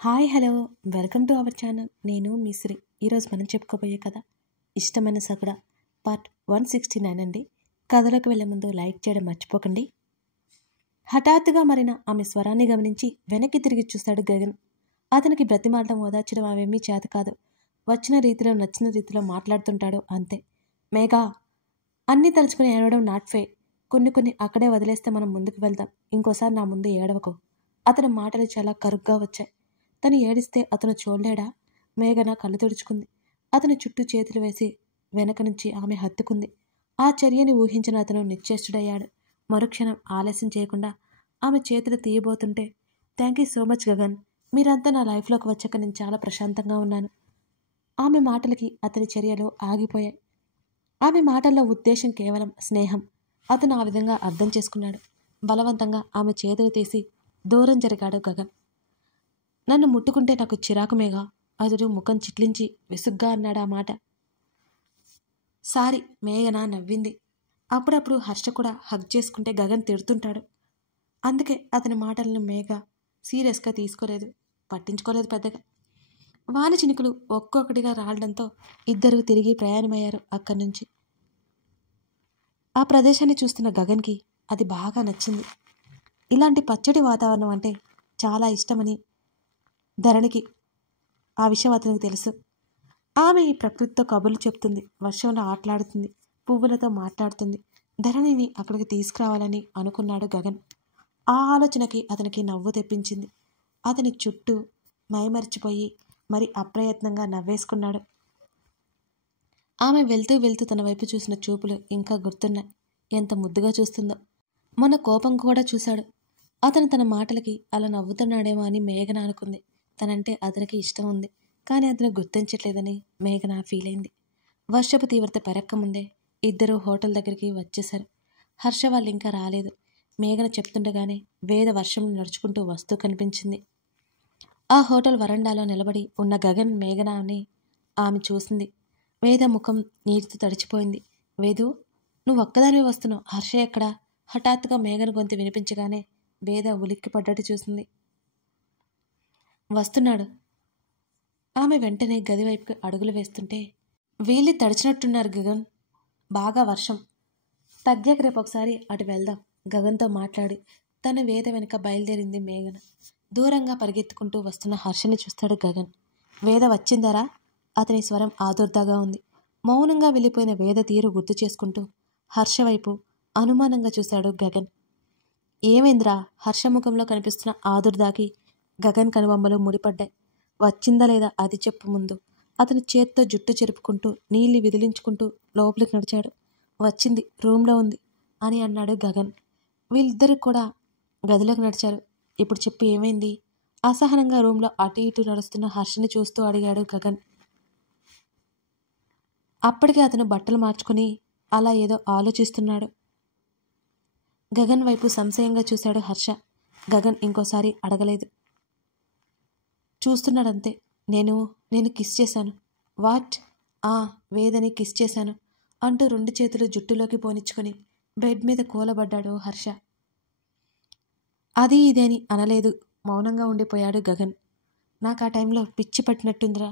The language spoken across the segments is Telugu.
Hi hello welcome to our channel. నేను మీ శ్రీ. ఈరోజు మనం చెప్పుకోబోయే కథ ఇష్టమైన సకుడ పార్ట్ 169 అండి. కథలోకి వెళ్ళే ముందు లైక్ చేయడం మర్చిపోకండి. హఠాత్తుగా మారిన ఆమె స్వరాన్ని గమనించి వెనక్కి తిరిగి చూస్తాడు గగన్. అతనికి బ్రతిమాలడం ఓదార్చడం అవేమీ చేత కాదు. వచ్చిన రీతిలో నచ్చిన రీతిలో మాట్లాడుతుంటాడు అంతే. మేఘా, అన్నీ తలుచుకుని ఏడవడం నాట్ ఫే. కొన్ని అక్కడే వదిలేస్తే మనం ముందుకు వెళ్దాం. ఇంకోసారి నా ముందు ఏడవకు. అతని మాటలు చాలా కరుగ్గా వచ్చాయి. తను ఏడిస్తే అతను చూడలేడా? మేఘన కళ్ళు తుడుచుకుంది. అతని చుట్టూ చేతులు వేసి వెనక నుంచి ఆమె హత్తుకుంది. ఆ చర్యని ఊహించిన అతను నిశ్చేష్టుడయ్యాడు. మరుక్షణం ఆలస్యం చేయకుండా ఆమె చేతులు తీయబోతుంటే, thank you so much Gagan. మీరంతా నా లైఫ్లోకి వచ్చాక నేను చాలా ప్రశాంతంగా ఉన్నాను. ఆమె మాటలకి అతని చర్యలు ఆగిపోయాయి. ఆమె మాటల్లో ఉద్దేశం కేవలం స్నేహం. అతను ఆ విధంగా అర్థం చేసుకున్నాడు. బలవంతంగా ఆమె చేతులు తీసి దూరం జరిగాడు గగన్. నన్ను ముట్టుకుంటే నాకు చిరాకు మేఘా. అతడు ముఖం చిట్లించి విసుగ్గా అన్నాడు ఆ మాట. సారీ. మేఘన నవ్వింది. అప్పుడప్పుడు హర్ష కూడా హగ్ చేసుకుంటే గగన్ తిడుతుంటాడు. అందుకే అతని మాటలను మేఘ సీరియస్గా తీసుకోలేదు, పట్టించుకోలేదు పెద్దగా. వాన చినుకులు ఒక్కొక్కటిగా రావడంతో ఇద్దరూ తిరిగి ప్రయాణమయ్యారు అక్కడి నుంచి. ఆ ప్రదేశాన్ని చూస్తున్న గగన్కి అది బాగా నచ్చింది. ఇలాంటి పచ్చడి వాతావరణం అంటే చాలా ఇష్టమని ధరణికి ఆ విషయం అతనికి తెలుసు. ఆమె ఈ ప్రకృతితో కబుర్లు చెప్తుంది, వర్షంలో ఆటలాడుతుంది, పువ్వులతో మాట్లాడుతుంది. ధరణిని అక్కడికి తీసుకురావాలని అనుకున్నాడు గగన్. ఆ ఆలోచనకి అతనికి నవ్వు తెప్పించింది. అతని చుట్టూ మైమరిచిపోయి మరి అప్రయత్నంగా నవ్వేసుకున్నాడు. ఆమె వెళ్తూ వెళ్తూ తన వైపు చూసిన చూపులు ఇంకా గుర్తున్నాయి. ఎంత ముద్దుగా చూస్తుందో. మొన్న కోపం కూడా చూశాడు. అతను తన మాటలకి అలా నవ్వుతున్నాడేమో అని మేఘన అనుకుంది. తనంటే అతనికి ఇష్టం ఉంది, కానీ అతను గుర్తించట్లేదని మేఘన ఫీల్ అయింది. వర్షపు తీవ్రత పెరక్కముందే ఇద్దరూ హోటల్ దగ్గరికి వచ్చేశారు. హర్ష వాళ్ళు ఇంకా రాలేదు. మేఘన చెప్తుండగానే వేద వర్షంలో నడుచుకుంటూ వస్తూ కనిపించింది. ఆ హోటల్ వరండాలో నిలబడి ఉన్న గగన్ మేఘనాని ఆమె చూసింది. వేద ముఖం నీటితో తడిచిపోయింది. వేదు, నువ్వు ఒక్కదానివే వస్తున్నావు, హర్ష ఎక్కడా? హఠాత్తుగా మేఘన గొంతు వినిపించగానే వేద ఉలిక్కి పడ్డట్టు చూసింది. వస్తున్నాడు. ఆమె వెంటనే గది వైపుకి అడుగులు వేస్తుంటే, వీళ్ళే తడిచినట్టున్నారు గగన్. బాగా వర్షం తగ్గాక రేపు ఒకసారి అటు వెళ్దాం. గగన్తో మాట్లాడి తన వేద వెనుక బయలుదేరింది మేఘన. దూరంగా పరిగెత్తుకుంటూ వస్తున్న హర్షని చూస్తాడు గగన్. వేద వచ్చిందరా? అతని స్వరం ఆదుర్దాగా ఉంది. మౌనంగా వెళ్ళిపోయిన వేద తీరు గుర్తు చేసుకుంటూ హర్ష వైపు అనుమానంగా చూశాడు గగన్. ఏమైందిరా? హర్ష ముఖంలో కనిపిస్తున్న ఆదుర్దాకి గగన్ కనుబొమ్మలు ముడిపడ్డాయి. వచ్చిందా లేదా అది చెప్పు ముందు. అతని చేత్తో జుట్టు చెరుపుకుంటూ నీళ్లు విదిలించుకుంటూ లోపలికి నడిచాడు. వచ్చింది, రూమ్లో ఉంది అని అన్నాడు గగన్. వీళ్ళిద్దరూ కూడా గదిలోకి నడిచారు. ఇప్పుడు చెప్పు, ఏమైంది? అసహనంగా రూమ్లో అటు ఇటు నడుస్తున్న హర్షని చూస్తూ అడిగాడు గగన్. అప్పటికే అతను బట్టలు మార్చుకుని అలా ఏదో ఆలోచిస్తున్నాడు. గగన్ వైపు సంశయంగా చూశాడు హర్ష. గగన్ ఇంకోసారి అడగలేదు, చూస్తున్నాడంతే. నేను కిస్ చేశాను. వాట్? వేదని కిస్ చేశాను అంటూ రెండు చేతులు జుట్టులోకి పోనిచ్చుకొని బెడ్ మీద కూలబడ్డాడు హర్ష. అది ఇది అని అనలేదు, మౌనంగా ఉండిపోయాడు గగన్. నాకు ఆ టైంలో పిచ్చి పట్టినట్టుందిరా,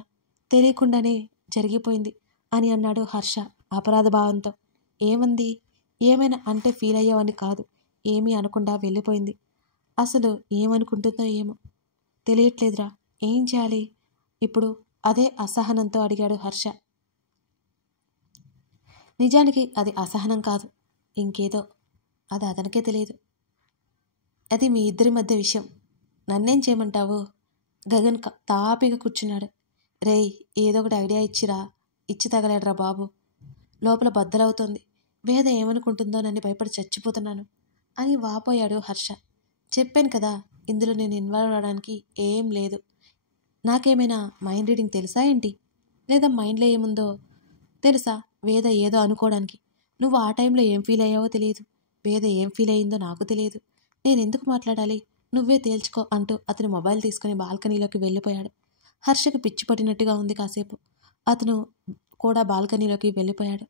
తెలియకుండానే జరిగిపోయింది అని అన్నాడు హర్ష అపరాధ భావంతో. ఏమంది? ఏమైనా అంటే ఫీల్ అయ్యావని కాదు, ఏమీ అనకుండా వెళ్ళిపోయింది. అసలు ఏమనుకుంటుందో ఏమో తెలియట్లేదురా, ఏం చేయాలి ఇప్పుడు? అదే అసహనంతో అడిగాడు హర్ష. నిజానికి అది అసహనం కాదు, ఇంకేదో. అది అతనికే తెలియదు. అది మీ ఇద్దరి మధ్య విషయం. నన్నేం చేయమంటావు? గగన్ తాపిగా కూర్చున్నాడు. రేయ్, ఏదో ఒకటి ఐడియా ఇచ్చి తగలేడరా బాబు. లోపల బద్దలవుతోంది. వేద ఏమనుకుంటుందో నన్ను భయపడి చచ్చిపోతున్నాను అని వాపోయాడు హర్ష. చెప్పాను కదా, ఇందులో నేను ఇన్వాల్వ్ అవడానికి ఏం లేదు. నాకేమైనా మైండ్ రీడింగ్ తెలుసా ఏంటి? లేదా మైండ్లో ఏముందో తెలుసా? వేద ఏదో అనుకోవడానికి. నువ్వు ఆ టైంలో ఏం ఫీల్ అయ్యావో తెలియదు, వేద ఏం ఫీల్ అయ్యిందో నాకు తెలియదు. నేనెందుకు మాట్లాడాలి? నువ్వే తేల్చుకో అంటూ అతను మొబైల్ తీసుకుని బాల్కనీలోకి వెళ్ళిపోయాడు. హర్షకు పిచ్చి పట్టినట్టుగా ఉంది. కాసేపు అతను కూడా బాల్కనీలోకి వెళ్ళిపోయాడు.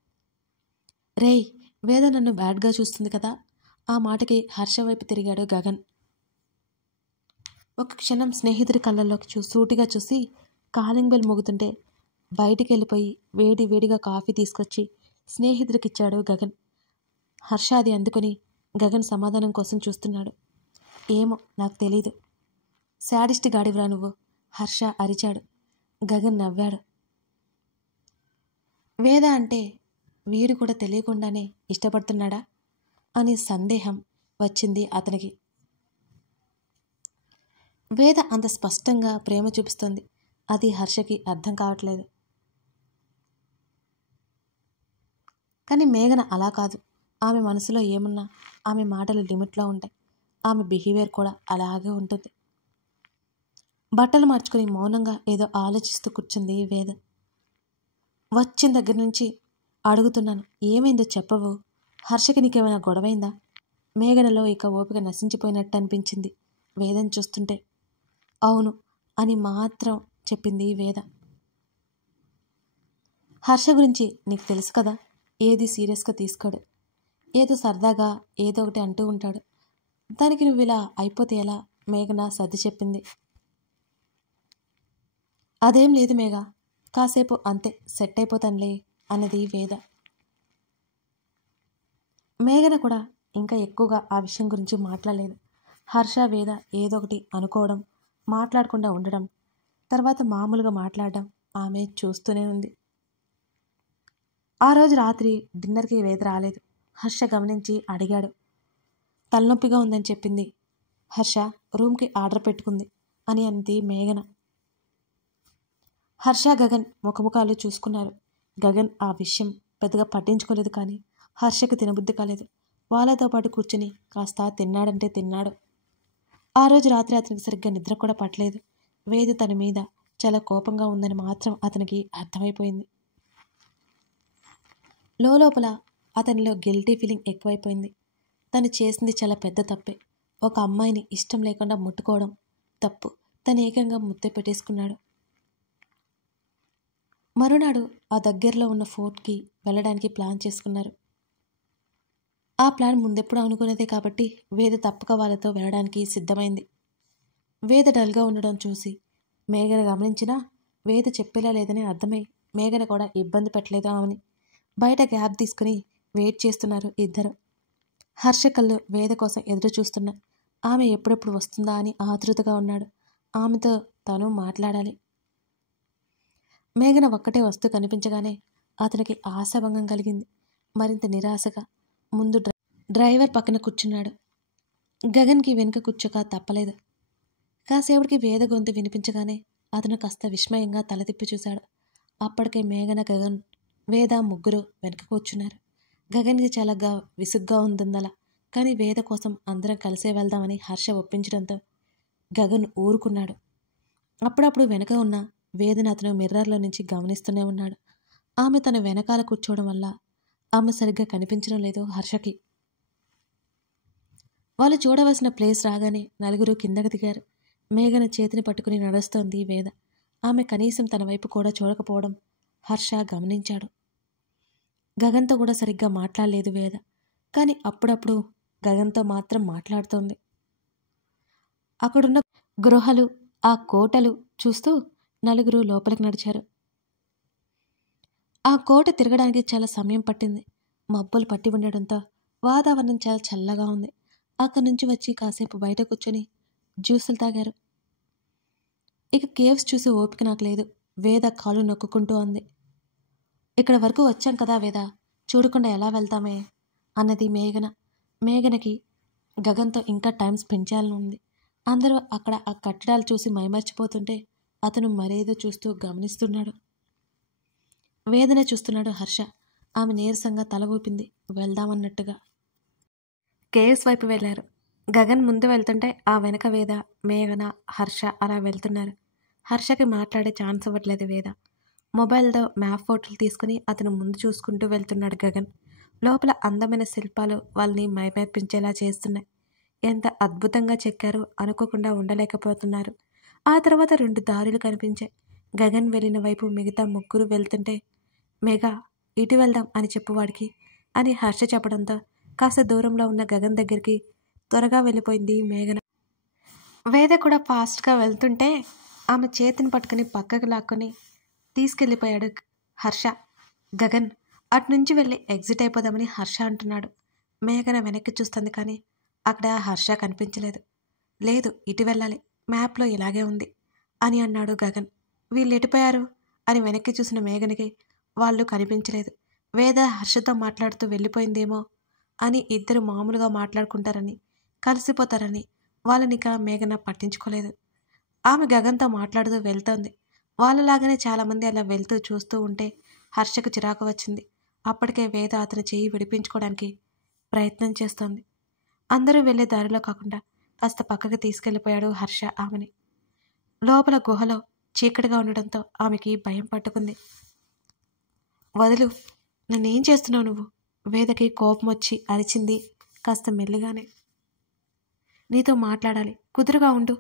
రేయ్, వేద నన్ను బ్యాడ్గా చూస్తుంది కదా. ఆ మాటకి హర్ష వైపు తిరిగాడు గగన్. ఒక క్షణం స్నేహితుడి కళ్ళల్లోకి సూటిగా చూసి కాలింగ్ బెల్ మోగుతుంటే బయటికి వెళ్ళిపోయి వేడి వేడిగా కాఫీ తీసుకొచ్చి స్నేహితుడికిచ్చాడు గగన్. హర్ష అది అందుకొని గగన్ సమాధానం కోసం చూస్తున్నాడు. ఏమో నాకు తెలీదు. శాడిస్ట్ గాడివరా నువ్వు, హర్ష అరిచాడు. గగన్ నవ్వాడు. వేద అంటే వీడు కూడా తెలియకుండానే ఇష్టపడుతున్నాడా అని సందేహం వచ్చింది అతనికి. వేద అంత స్పష్టంగా ప్రేమ చూపిస్తోంది. అది హర్షకి అర్థం కావట్లేదు. కానీ మేఘన అలా కాదు. ఆమె మనసులో ఏమున్నా ఆమె మాటలు లిమిట్లో ఉంటాయి. ఆమె బిహేవియర్ కూడా అలాగే ఉంటుంది. బట్టలు మార్చుకుని మౌనంగా ఏదో ఆలోచిస్తూ కూర్చుంది వేద. వచ్చిన దగ్గర నుంచి అడుగుతున్నాను, ఏమైందో చెప్పవు? హర్షకి నీకేమైనా గొడవైందా? మేఘనలో ఇక ఓపిక నశించిపోయినట్టు అనిపించింది వేదను చూస్తుంటే. అవును అని మాత్రం చెప్పింది వేద. హర్ష గురించి నీకు తెలుసు కదా, ఏది సీరియస్గా తీసుకోడు. ఏదో సరదాగా ఏదో ఒకటి అంటూ ఉంటాడు. దానికి నువ్వు ఇలా అయిపోతే ఎలా? మేఘన సర్ది చెప్పింది. అదేం లేదు మేఘ, కాసేపు అంతే సెట్ అయిపోతానులే అన్నది వేద. మేఘన కూడా ఇంకా ఎక్కువగా ఆ విషయం గురించి మాట్లాడలేదు. హర్ష వేద ఏదో ఒకటి అనుకోవడం, మాట్లాడకుండా ఉండడం, తర్వాత మామూలుగా మాట్లాడడం ఆమె చూస్తూనే ఉంది. ఆ రోజు రాత్రి డిన్నర్కి వేద రాలేదు. హర్ష గమనించి అడిగాడు. తలనొప్పిగా ఉందని చెప్పింది. హర్ష రూమ్కి ఆర్డర్ పెట్టుకుంది అని అంది మేఘన. హర్ష గగన్ ముఖముఖాలు చూసుకున్నారు. గగన్ ఆ విషయం పెద్దగా పట్టించుకోలేదు. కానీ హర్షకి తినబుద్ధి కాలేదు. వాళ్ళతో పాటు కూర్చుని కాస్త తిన్నాడంటే తిన్నాడు. ఆ రోజు రాత్రి అతనికి సరిగ్గా నిద్ర కూడా పట్టలేదు. వేద తన మీద చాలా కోపంగా ఉందని మాత్రం అతనికి అర్థమైపోయింది. లోపల అతనిలో గిల్టీ ఫీలింగ్ ఎక్కువైపోయింది. తను చేసింది చాలా పెద్ద తప్పే. ఒక అమ్మాయిని ఇష్టం లేకుండా ముట్టుకోవడం తప్పు. తను ఏకంగా ముద్ద పెట్టేసుకున్నాడు. మరునాడు ఆ దగ్గరలో ఉన్న ఫోర్ట్కి వెళ్ళడానికి ప్లాన్ చేసుకున్నారు. ఆ ప్లాన్ ముందెప్పుడు అనుకున్నదే కాబట్టి వేద తప్పక వాళ్ళతో వెళ్ళడానికి సిద్ధమైంది. వేద డల్గా ఉండడం చూసి మేఘన గమనించినా వేద చెప్పేలా లేదని అర్థమై మేఘన కూడా ఇబ్బంది పెట్టలేదు ఆమెని. బయట గ్యాప్ తీసుకుని వెయిట్ చేస్తున్నారు ఇద్దరు. హర్ష కళ్ళు వేద కోసం ఎదురు చూస్తున్నా. ఆమె ఎప్పుడెప్పుడు వస్తుందా అని ఆతృతగా ఉన్నాడు. ఆమెతో తను మాట్లాడాలి. మేఘన ఒక్కటే వస్తూ కనిపించగానే అతనికి ఆశాభంగం కలిగింది. మరింత నిరాశగా ముందు డ్రైవర్ పక్కన కూర్చున్నాడు. గగన్కి వెనుక కూర్చోక తప్పలేదు. కాసేపటికి వేద గొంతు వినిపించగానే అతను కాస్త విస్మయంగా తల తిప్పి చూశాడు. అప్పటికే మేఘన, గగన్, వేద ముగ్గురు వెనుక కూర్చున్నారు. గగన్కి చాలా విసుగ్గా ఉందలా. కానీ వేద కోసం అందరం కలిసే వెళ్దామని హర్ష ఒప్పించడంతో గగన్ ఊరుకున్నాడు. అప్పుడప్పుడు వెనక ఉన్న వేదన అతను మిర్రర్లో నుంచి గమనిస్తూనే ఉన్నాడు. ఆమె తన వెనకాల కూర్చోవడం వల్ల ఆమె సరిగ్గా కనిపించడం లేదు హర్షకి. వాళ్ళు చూడవలసిన ప్లేస్ రాగానే నలుగురు కిందకు దిగారు. మేఘన చేతిని పట్టుకుని నడుస్తోంది వేద. ఆమె కనీసం తన వైపు కూడా చూడకపోవడం హర్ష గమనించాడు. గగన్తో కూడా సరిగ్గా మాట్లాడలేదు వేద. కానీ అప్పుడప్పుడు గగన్తో మాత్రం మాట్లాడుతోంది. అక్కడున్న గృహలు, ఆ కోటలు చూస్తూ నలుగురు లోపలికి నడిచారు. ఆ కోట తిరగడానికి చాలా సమయం పట్టింది. మబ్బులు పట్టి ఉండడంతో వాతావరణం చాలా చల్లగా ఉంది. అక్కడి నుంచి వచ్చి కాసేపు బయట కూర్చొని జ్యూసులు తాగారు. ఇక కేవ్స్ చూసి ఓపిక నాకు లేదు, వేద కాలు నొక్కుంటూ అంది. ఇక్కడ వరకు వచ్చాం కదా వేద, చూడకుండా ఎలా వెళ్తామే అన్నది మేఘన. మేఘనకి గగన్తో ఇంకా టైం స్పెండ్ చేయాలని ఉంది. అందరూ అక్కడ ఆ కట్టడాలు చూసి మైమర్చిపోతుంటే అతను మరేదో చూస్తూ గమనిస్తున్నాడు. వేదనే చూస్తున్నాడు హర్ష. ఆమె నీరసంగా తల ఊపింది వెళ్దామన్నట్టుగా. కేవ్స్ వైపు వెళ్ళారు. గగన్ ముందు వెళ్తుంటే ఆ వెనక వేద, మేఘన, హర్ష అలా వెళ్తున్నారు. హర్షకి మాట్లాడే ఛాన్స్ ఇవ్వట్లేదు వేద. మొబైల్తో మ్యాప్ ఫోటోలు తీసుకుని అతను ముందు చూసుకుంటూ వెళ్తున్నాడు గగన్. లోపల అందమైన శిల్పాలు వాళ్ళని మైమర్పించేలా చేస్తున్నాయి. ఎంత అద్భుతంగా చెక్కారో అనుకోకుండా ఉండలేకపోతున్నారు. ఆ తర్వాత 2 దారులు కనిపించాయి. గగన్ వెళ్ళిన వైపు మిగతా ముగ్గురు వెళ్తుంటే మేఘా ఇటు వెళ్దాం అని చెప్పువాడికి అని హర్ష చెప్పడంతో కాస్త దూరంలో ఉన్న గగన్ దగ్గరికి త్వరగా వెళ్ళిపోయింది మేఘన. వేద కూడా ఫాస్ట్గా వెళ్తుంటే ఆమె చేతిని పట్టుకుని పక్కకు లాక్కొని తీసుకెళ్ళిపోయాడు హర్ష. గగన్ అటునుంచి వెళ్ళి ఎగ్జిట్ అయిపోదామని హర్ష అంటున్నాడు. మేఘన వెనక్కి చూస్తుంది, కానీ అక్కడ హర్ష కనిపించలేదు. లేదు, ఇటు వెళ్ళాలి, మ్యాప్లో ఇలాగే ఉంది అని అన్నాడు గగన్. వీళ్ళు ఎటుపోయారు అని వెనక్కి చూసిన మేఘనకి వాళ్ళు కనిపించలేదు. వేద హర్షతో మాట్లాడుతూ వెళ్ళిపోయిందేమో అని, ఇద్దరు మామూలుగా మాట్లాడుకుంటారని, కలిసిపోతారని వాళ్ళనిక మేఘన పట్టించుకోలేదు. ఆమె గగన్తో మాట్లాడుతూ వెళ్తోంది. వాళ్ళలాగానే చాలామంది అలా వెళ్తూ చూస్తూ ఉంటే హర్షకు చిరాకు వచ్చింది. అప్పటికే వేద అతని చెయ్యి విడిపించుకోవడానికి ప్రయత్నం చేస్తోంది. అందరూ వెళ్ళే దారిలో కాకుండా కాస్త పక్కకి తీసుకెళ్ళిపోయాడు హర్ష ఆమెని. లోపల గుహలో చీకటిగా ఉండడంతో ఆమెకి భయం పట్టుకుంది. వదులు, నన్నేం చేస్తున్నావు నువ్వు? వేదకి కోపం వచ్చి అరిచింది కాస్త మెల్లిగానే. నీతో మాట్లాడాలి, కుదురుగా ఉండు.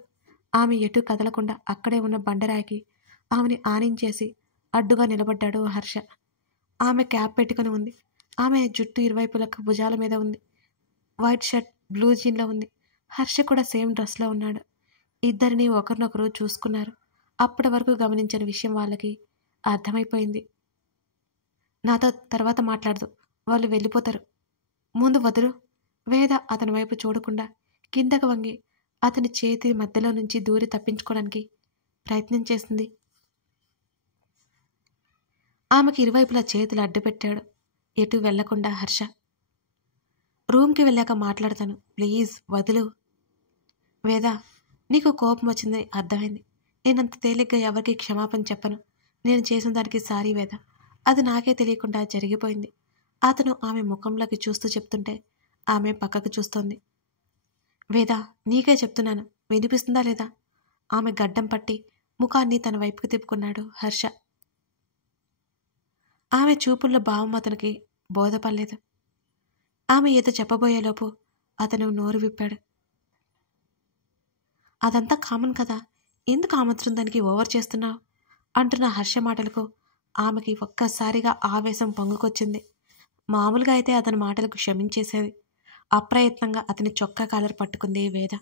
ఆమె ఎటు కదలకుండా అక్కడే ఉన్న బండరాయికి ఆమెని ఆనించేసి అడ్డుగా నిలబడ్డాడు హర్ష. ఆమె క్యాప్ పెట్టుకుని ఉంది. ఆమె జుట్టు ఇరువైపులకు భుజాల మీద ఉంది. వైట్ షర్ట్, బ్లూ జీన్లో ఉంది. హర్ష కూడా సేమ్ డ్రెస్లో ఉన్నాడు. ఇద్దరిని ఒకరినొకరు చూసుకున్నారు. అప్పటి వరకు గమనించిన విషయం వాళ్ళకి అర్థమైపోయింది. నాతో తర్వాత మాట్లాడదు, వాళ్ళు వెళ్ళిపోతారు, ముందు వదులు. వేద అతని వైపు చూడకుండా కిందకు వంగి అతని చేతి మధ్యలో నుంచి దూరి తప్పించుకోవడానికి ప్రయత్నం చేసింది. ఆమెకి ఇరువైపులా చేతులు అడ్డుపెట్టాడు. ఎటు వెళ్లకుండా హర్ష. రూమ్కి వెళ్ళాక మాట్లాడతాను, ప్లీజ్ వదులు. వేద, నీకు కోపం వచ్చిందని అర్థమైంది. నేనంత తేలిగ్గా ఎవరికి క్షమాపణ చెప్పను. నేను చేసిన దానికి సారీ వేద, అది నాకే తెలియకుండా జరిగిపోయింది. అతను ఆమె ముఖంలోకి చూస్తూ చెప్తుంటే ఆమె పక్కకు చూస్తోంది. వేద, నీకే చెప్తున్నాను, వినిపిస్తుందా లేదా? ఆమె గడ్డం పట్టి ముఖాన్ని తన వైపుకు తిప్పుకున్నాడు హర్ష. ఆమె చూపుల్లో భావం అతనికి బోధపడలేదు. ఆమె ఏదో చెప్పబోయేలోపు అతను నోరు విప్పాడు. అదంతా కామన్ కదా, ఎందుకు ఆమంత్రం దానికి ఓవర్ చేస్తున్నావు అంటున్న హర్ష మాటలకు ఆమెకి ఒక్కసారిగా ఆవేశం పొంగుకొచ్చింది. మామూలుగా అయితే అతని మాటలకు క్షమించేసేది. అప్రయత్నంగా అతని చొక్కా కాలర్ పట్టుకుంది వేద.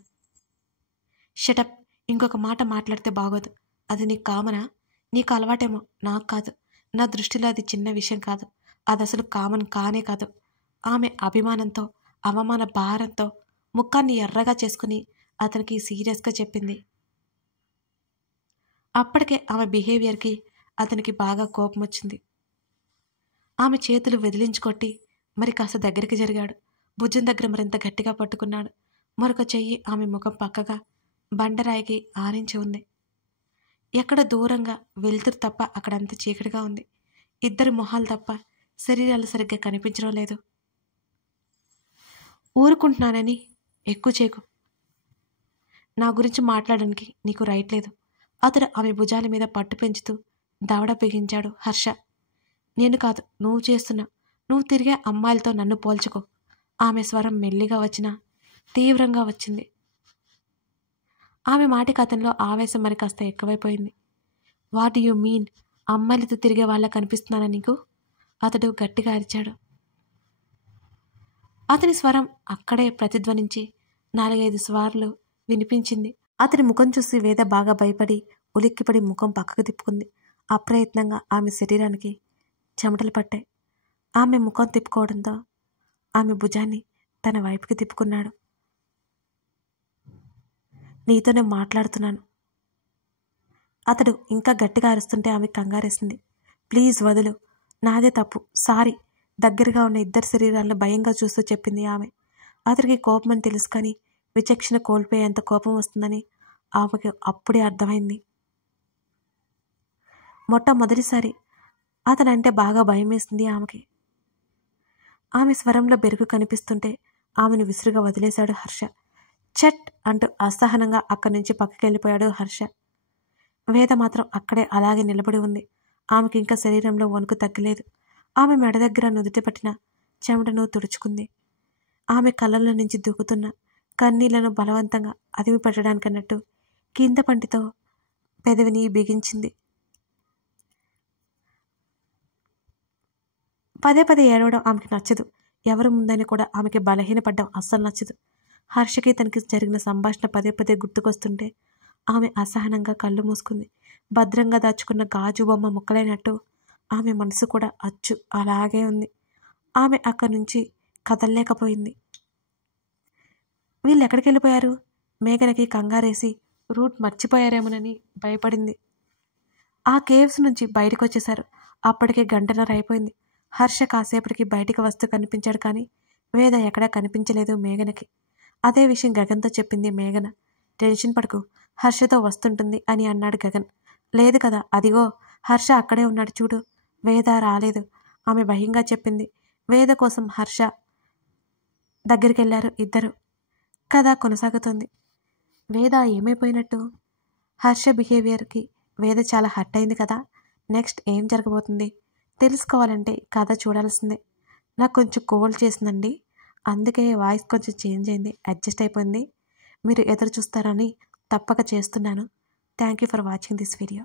షటప్, ఇంకొక మాట మాట్లాడితే బాగోదు. అది నీకు కామనా? నీకు అలవాటేమో, నాకు కాదు. నా దృష్టిలో అది చిన్న విషయం కాదు. అది అసలు కామన్ కానే కాదు. ఆమె అభిమానంతో, అవమాన భారంతో ముఖాన్ని ఎర్రగా చేసుకుని అతనికి సీరియస్గా చెప్పింది. అప్పటికే ఆమె బిహేవియర్కి అతనికి బాగా కోపం వచ్చింది. ఆమె చేతులు వదిలించుకొట్టి మరి కాస్త దగ్గరికి జరిగాడు. భుజం దగ్గర మరింత గట్టిగా పట్టుకున్నాడు. మరొక చెయ్యి ఆమె ముఖం పక్కగా బండరాయికి ఆరించి ఉంది. ఎక్కడ దూరంగా వెలుతురు తప్ప అక్కడంత చీకటిగా ఉంది. ఇద్దరు మొహాలు తప్ప శరీరాలు సరిగ్గా కనిపించడం లేదు. ఊరుకుంటున్నానని ఎక్కువ చేకు. నా గురించి మాట్లాడడానికి నీకు రైట్ లేదు. అతడు ఆమె భుజాల మీద పట్టు పెంచుతూ దవడ బిగించాడు హర్ష. నేను కాదు, నువ్వు చేస్తున్నా. నువ్వు తిరిగే అమ్మాయిలతో నన్ను పోల్చుకో. ఆమె స్వరం మెల్లిగా వచ్చినా తీవ్రంగా వచ్చింది. ఆమె మాటకి అతనిలో ఆవేశం మరి కాస్త ఎక్కువైపోయింది. What you mean? అమ్మాయిలతో తిరిగే వాళ్ళ కనిపిస్తున్నానా నీకు? అతడు గట్టిగా అరిచాడు. అతని స్వరం అక్కడే ప్రతిధ్వనించి 4-5 స్వార్లు వినిపించింది. అతని ముఖం చూసి వేద బాగా భయపడి ఉలిక్కిపడి ముఖం పక్కకు తిప్పుకుంది. అప్రయత్నంగా ఆమె శరీరానికి చెమటలు పట్టాయి. ఆమె ముఖం తిప్పుకోవడంతో ఆమె భుజాన్ని తన వైపుకి తిప్పుకున్నాడు. నీతోనే మాట్లాడుతున్నాను. అతడు ఇంకా గట్టిగా అరుస్తుంటే ఆమె కంగారేసింది. ప్లీజ్ వదులు, నాదే తప్పు, సారీ. దగ్గరగా ఉన్న ఇద్దరు శరీరాలను భయంగా చూస్తూ చెప్పింది ఆమె. అతడికి కోపం అని తెలుసు, కానీ విచక్షణ కోల్పోయేంత కోపం వస్తుందని ఆమెకు అప్పుడే అర్థమైంది. మొట్టమొదటిసారి అతనంటే బాగా భయం వేసింది ఆమెకి. ఆమె స్వరంలో బెరుకు కనిపిస్తుంటే ఆమెను విసురుగా వదిలేశాడు హర్ష. చట్ అంటూ అసహనంగా అక్కడి నుంచి పక్కకెళ్ళిపోయాడు హర్ష. వేద మాత్రం అక్కడే అలాగే నిలబడి ఉంది. ఆమెకి ఇంకా శరీరంలో వణుకు తగ్గలేదు. ఆమె మెడ దగ్గర నుదుటి పట్టిన చెమటను తుడుచుకుంది. ఆమె కళ్ళల్లో నుంచి దూకుతున్న కన్నీళ్లను బలవంతంగా అదిమి పెట్టడానికన్నట్టు కింద పంటితో పెదవిని బిగించింది. పదే పదే ఏడవడం ఆమెకి నచ్చదు. ఎవరు ముందని కూడా ఆమెకి బలహీనపడ్డం అస్సలు నచ్చదు. హర్షకి తనకి జరిగిన సంభాషణ పదే పదే గుర్తుకొస్తుంటే ఆమె అసహనంగా కళ్ళు మూసుకుంది. భద్రంగా దాచుకున్న గాజు బొమ్మ ముక్కలైనట్టు ఆమె మనసు కూడా అచ్చు అలాగే ఉంది. ఆమె అక్కడి నుంచి కదల్లేకపోయింది. వీళ్ళు ఎక్కడికి వెళ్ళిపోయారు? మేఘనకి కంగారేసి రూట్ మర్చిపోయారేమోనని భయపడింది. ఆ కేవ్స్ నుంచి బయటకు వచ్చేశారు. అప్పటికే 1 గంటన్నర అయిపోయింది. హర్ష కాసేపటికి బయటికి వస్తూ కనిపించాడు, కానీ వేద ఎక్కడా కనిపించలేదు మేఘనకి. అదే విషయం గగన్తో చెప్పింది మేఘన. టెన్షన్ పడకు, హర్షతో వస్తుంటుంది అని అన్నాడు గగన్. లేదు కదా, అదిగో హర్ష అక్కడే ఉన్నాడు చూడు. వేద రాలేదు, ఆమె భయంగా చెప్పింది. వేద కోసం హర్ష దగ్గరికి వెళ్ళారు ఇద్దరు. కథ కొనసాగుతుంది. వేద ఏమైపోయినట్టు? హర్ష బిహేవియర్కి వేద చాలా హర్ట్ అయింది కదా. నెక్స్ట్ ఏం జరగబోతుంది తెలుసుకోవాలంటే కథ చూడాల్సిందే. నాకు కొంచెం కోల్డ్ చేసిందండి, అందుకే వాయిస్ కొంచెం చేంజ్ అయింది, అడ్జస్ట్ అయిపోయింది. మీరు ఎదురు చూస్తారని తప్పక చేస్తున్నాను. Thank you for watching this video.